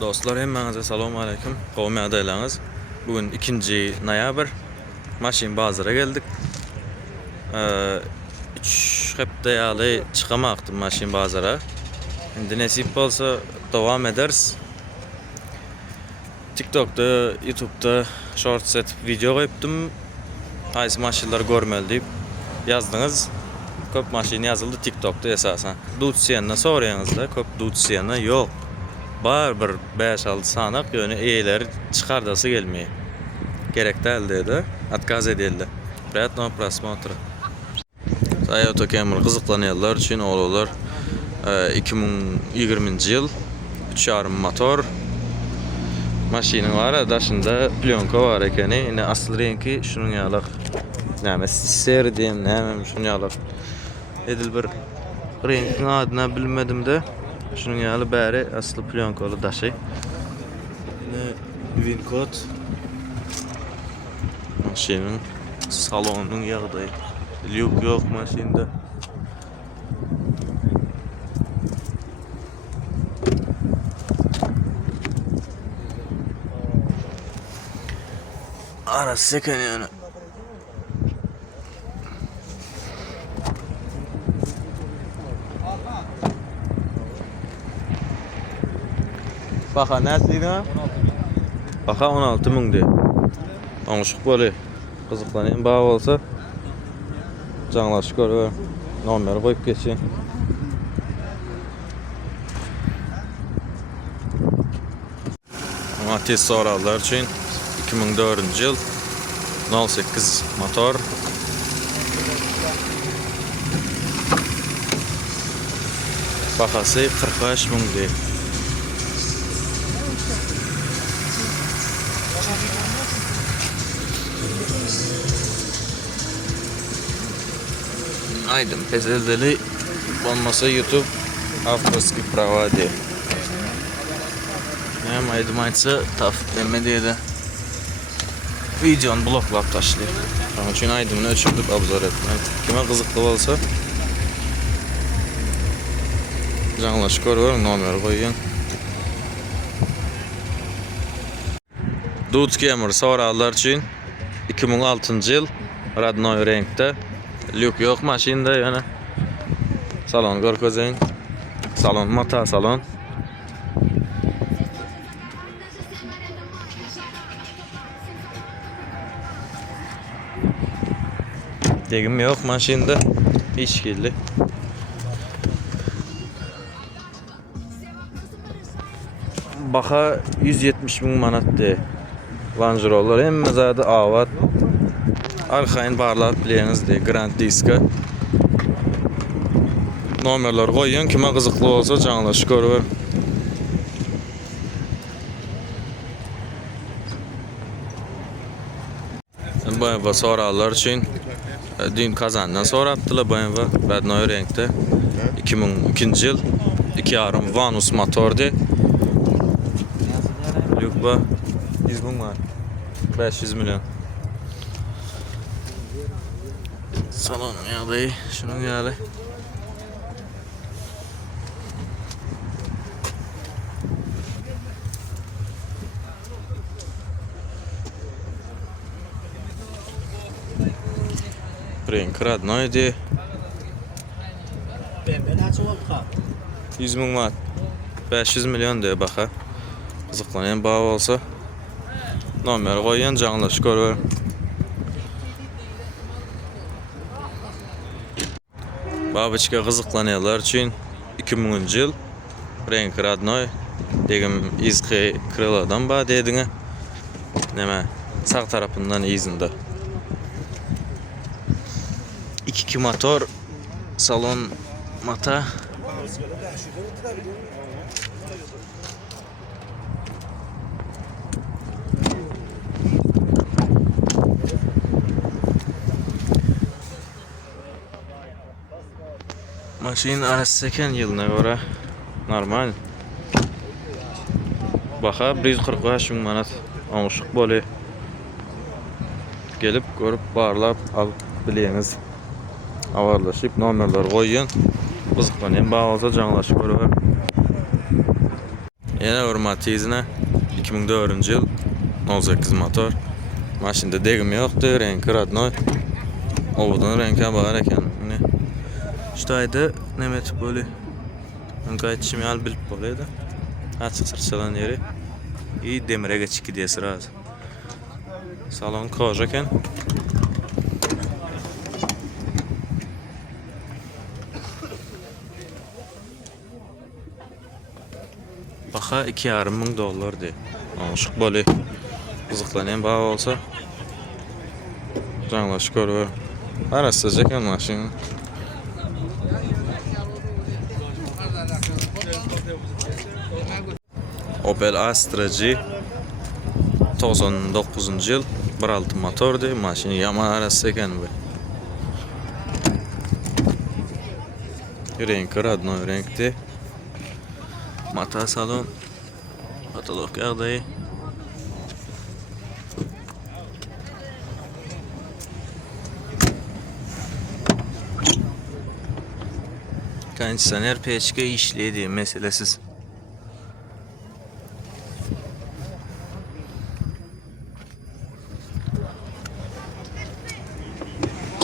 Dostlar, hemmenize selamu aleyküm. Qavmi adaylarınız. Bugün 2 noyabr. Maşin bazara geldik. 3 hafta yalı çıkamaktım maşin bazara. Şimdi nasip olsa devam ederiz. TikTok'ta, YouTube'da shorts etip video koyuptum. Aysi maşinler görmeli deyip yazdınız. Köp maşin yazıldı TikTok'ta esasen. Dutsiyanına soruyanızda köp dutsiyanına yok. Bar bir 5-6 sanak yönü eğileri çıkardası gelmeye. Gerek değildi de atkaz edildi. Приятного просмотра. Toyota Camry kızıklanıyorlar için oğlular 2020 yıl 3.5 motor. Maşinin var daşında plyonka var ekeni. Yine asıl rengi şunun yalak. Näme ser diyeyim näme şunun yalak. Edil bir rengin adını bilmedim de. Şunun yalı bari aslı plyonkalı daşı. Yine Vincot. Maşinin salonunun yağdayı. Yok maşinde. Arası seken yani. Baka nəsiydi ha? Baka 16.000 de. Anışıq böyle. Kızıklanayım bağ olsa canlaşık görür. Nomeri koyup geçeyim. Ama tez sorular için 2004 yıl 08 motor. Bakası 45.000 de. Aydım pezeldeli olmasa YouTube avtorski prava diye. Hem aydım aytsa taf deme diye de videonu bloklap taşlıyor. Onun için aydımını ölçürdük abzor etmek. Kime kızıklı olsa canlaşık var nomer koyun. Dut Camry soralar için 2006 yıl Radnoy renkte. Lük yok maşinde yani. Salon görkezin. Salon mata salon. Degim yok maşinde. Hiç kirli. Baka 170.000 manat de. Range Rover hem zadı avat. Arkayın barlap bileyiniz de Grand Diska. Nomerler koyun kime kızıklı olsa canlaşık görür. Bu soralar için dün kazandan sonra attılar bu Radnoy renkte 2002 yıl 2.5 Vanus motordu. Lükba 100.000 var. 500 milyon. Salon yalı, şunun yalı. Renk Radnoy'di. 100.000 var. 500 milyon diye baka. Kızıklanan bağ olsa nomer koyun canlaşık görür. Babiçka kızıklanıyorlar için 2010 yıl renk Radnoy degim izki krilodan bağ dedine neme sağ tarafından izinde 2 motor salon mata maşin arası 80 yılına göre normal. Baka 145.000 manat anışık böyle gelip görüp barlap alıp bileyiniz. Avarlaşıp nomerler koyun. Kızıklanayım bağlıza canlaşık görür. Yine Matiz'ine 2004 yıl 18 motor. Maşında degim yoktu, rengi Radnoy. Oğudun rengi var eken. Şutaydı nemet böyle. Qaytışım yal bilip boluydu. Açık sırçalan yeri. İyi demire geçik diyesi razı. Salon koja eken. Baxa $2,500 de. Anışık böyle. Kızıklanan bağ olsa. Canlaş görür. Arasıca eken maşın. Opel Astra G 99 yıl 1.6 motordu. Maşın yaman arası eken bu. Rengi Radnoy renkti. Mata salon. Katalog yağdayı. Kondisyoner peçke işleydi meselesiz.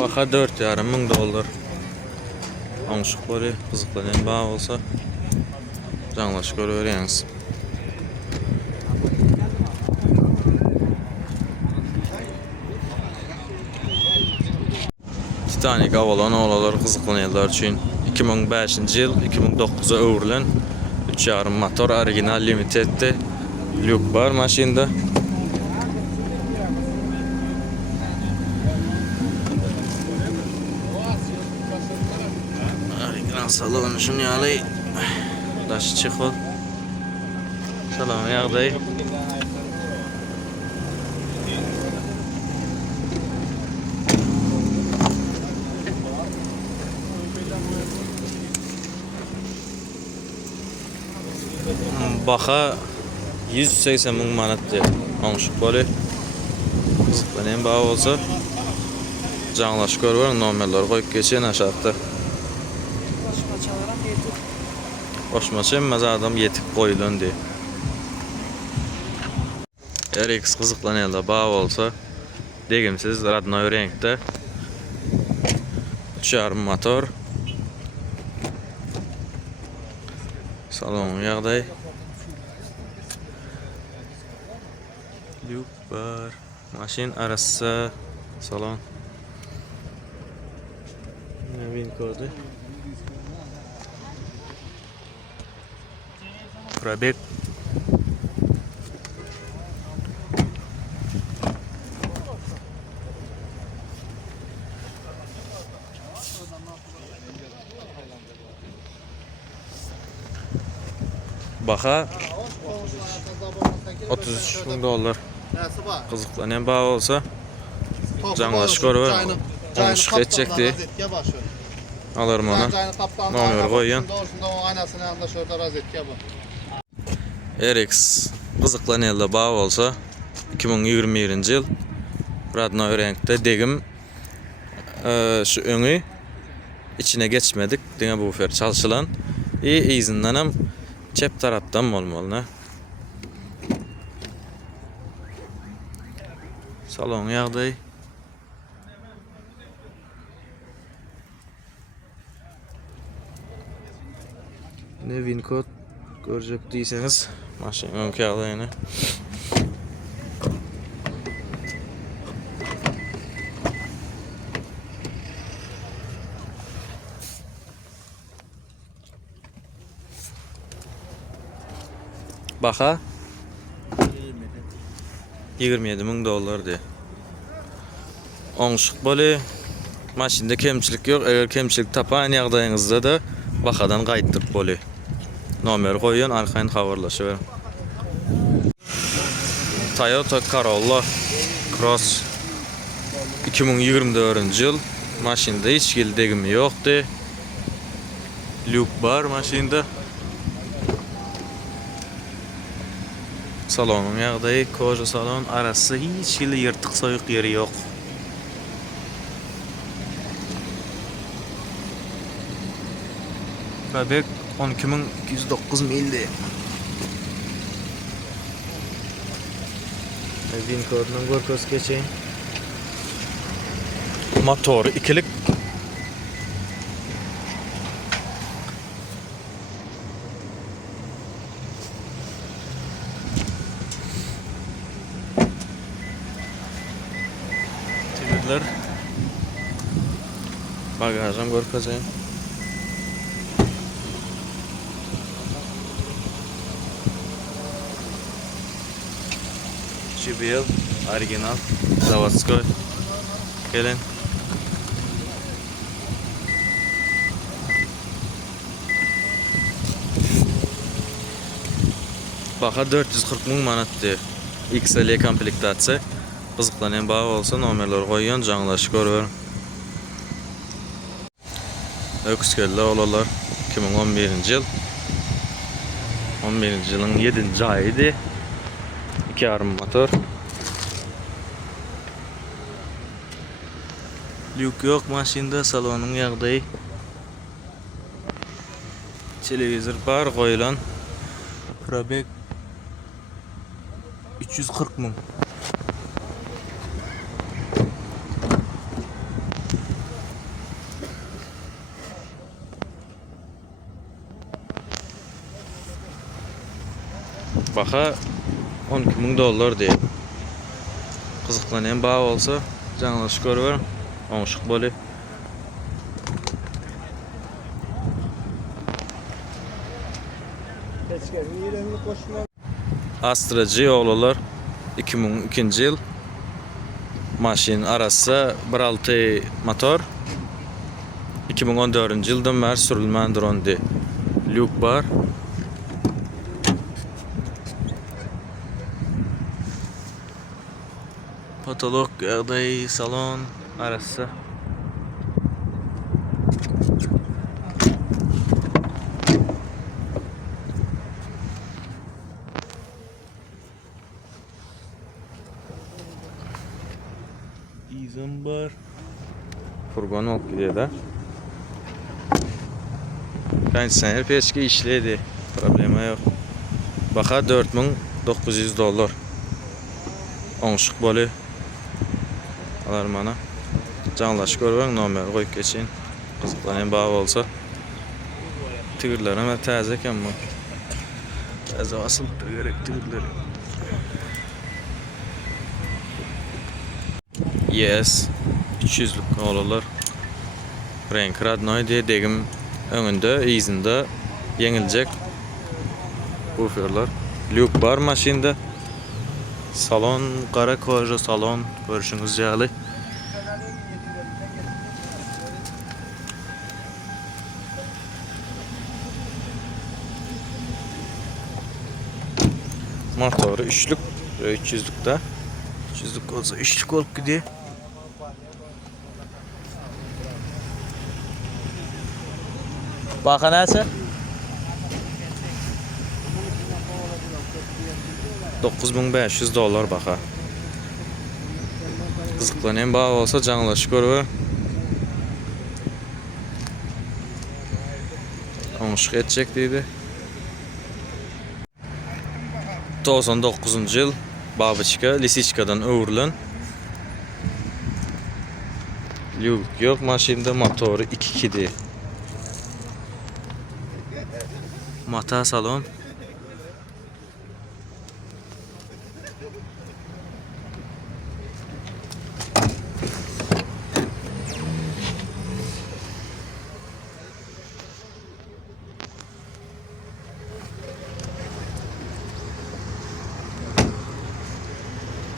Baxa $4,500. Anışık böyle kızıklanan bağ olsa canlaş görüyorsunuz. Titanic Avalon olalar kızıklananlar için 2005 yıl 2009'a öwrilen 3.5 motor orijinal limitedde lük var maşinda. Orijinal salon şunu yalay. Daşı çıkıl. Salam yağday. Baxa 180 bin manat de. Anışık böyle. Kızıklanan bağ olsa canlaş görür nomerler koyup geçen aşağıda. Başmaça emmez adam yetip koyulan de. RX kızıklanan bağ olsa degimsiz Radnoy renkte 3.5 motor. Salon yağday. Lük var. Maşin arası salon. Nevin kodu. Pробег. Baxa $33,000. Kızıklanan bağ olsa canlaş görür. Anışık edecekti. Alırım ona. Nomer koyun. RX kızıklanan bağ olsa 2021 yıl Radnoy renkte degim şu öňü içine geçmedik. Dine bu fer çalışılan. İzinden hem çep taraftan olmalı. Salon yağday. Nevin kod görecek değilseniz maşın ön kağıdayını. Baxa $27,000 de. Anışık böyle maşinde kemçilik yok. Eğer kemçilik tapan yağdayınızda da baxadan qaytdırıp böyle. Nomer koyun, arkayn haberlaşıver. Toyota Corolla Cross 2024 yıl. Maşinde hiç gildegimi yoktu. Lük var maşinde. Salonun yağdayı, koja salon arası hiç yırtık soyuk yeri yok. Pробег 12.209 mildi. Vin kodundan görköz geçeyim. Motoru ikilik. Tigirler. Bagajdan görkezeyim. JBL original заводской. Gelin. Baha 440 ming manatdi. XL komplektatsiya. Qiziqlanan bağı olsa nomerlar qo'ygan, janglashib ko'raver. Öküzkeller olalar 2011-yıl. 11-yılın 7-ci ayıydı. 2,5 motor. Lük yok maşında, salonun yağdayı. Televizor var koyulan. Probek 340 ming. Baha 12 ming dollar diye. Qiziqlanan bağı olsa janglashib ko'raver. Oңşuq bo'li. Astra G oğlalar 2002-yıl. Maşin arası 1.6 motor. 2014-yıldan beri sürülmendir onda. Lük var. Patolog, yağday, salon arası. İzin var. Furgon olup gidiyor da. Kondisyoner peşki işledi. Problema yok. Baha 4900 dollar. Oңşuq bo'li. Alar mana. Janglashib ko'raver, nomer qo'yib geçin. Qiziqlanan bağı olsa. Tigirlar ama taze ekan bu. Taze asıl gerek tigirlar. Yes. 300'lük oğlalar. Renk radnoy diye degim önünde, izinde yenilecek. Buferlar. Lük var maşinde. Salon, kara koja salon. Görüşünüz yağlı. Motoru 3'lük, 300'lük da. 300'lük olsa 3'lük olup gidiyor. Bakın nasıl? 9500 dollar baha. Qiziqlanan bağı olsa janglashib ko'raver. Oңşuq etjek deydi. 99-yıl babichka Lisichkadan o'g'irlan. Lük yok maşinda, motoru 2.2'di. Mata salon.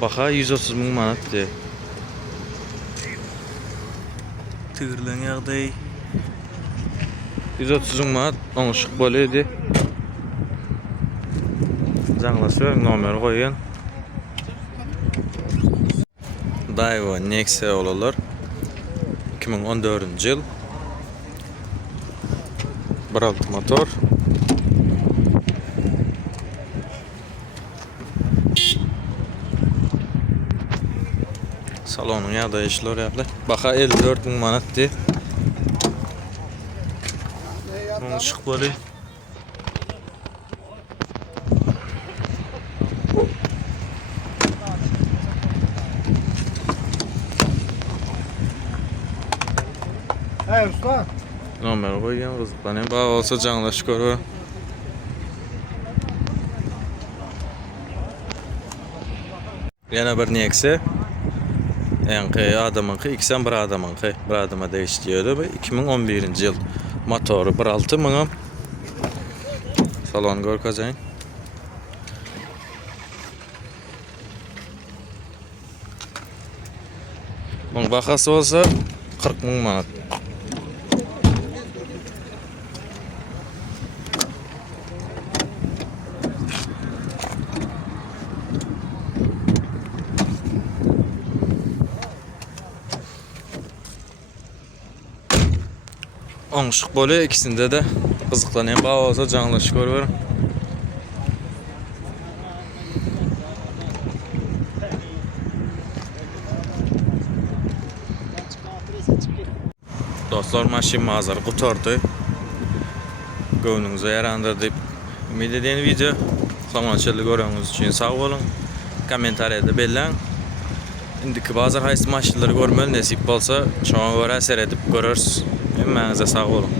Baha 130 ming manatdi. Tigirlen yağday 130 ming manat oңşuq bo'ladi. Janglashib nomer qo'ygan. Daewoo Nexia olalar 2014-yıl. 1.6 motor. Salonun yağda işler yaptı. Baha 54 ming manatdi. Oңşuq bo'li. Hayır usta. Nomer koygan kızıklan. Hem bağı olsa canlaş görür. Yana bir neksi. Enki adamınki, ikisen bir adamınki. Bir adama değiştiriyordu. 2011 yıl. Motoru 1.6 mıngam. Salon görkezeyim. Bunun bakası olsa 40 ming manat. Oňşuk bolu ikisinde de kızıklanan bağı olsa canlaş görür. Dostlar maşin mazarı qutardy. Göwnüňize ýarandyr diýip ümid edýän video. Samaçylyk görýäňiz üçin sag bolun. Kommentariýada belläň. Indiki bazar haýsy maşynlary görmeli nesip bolsa, şoňa görä ser edip görürs. Hemmäňize sag bolun.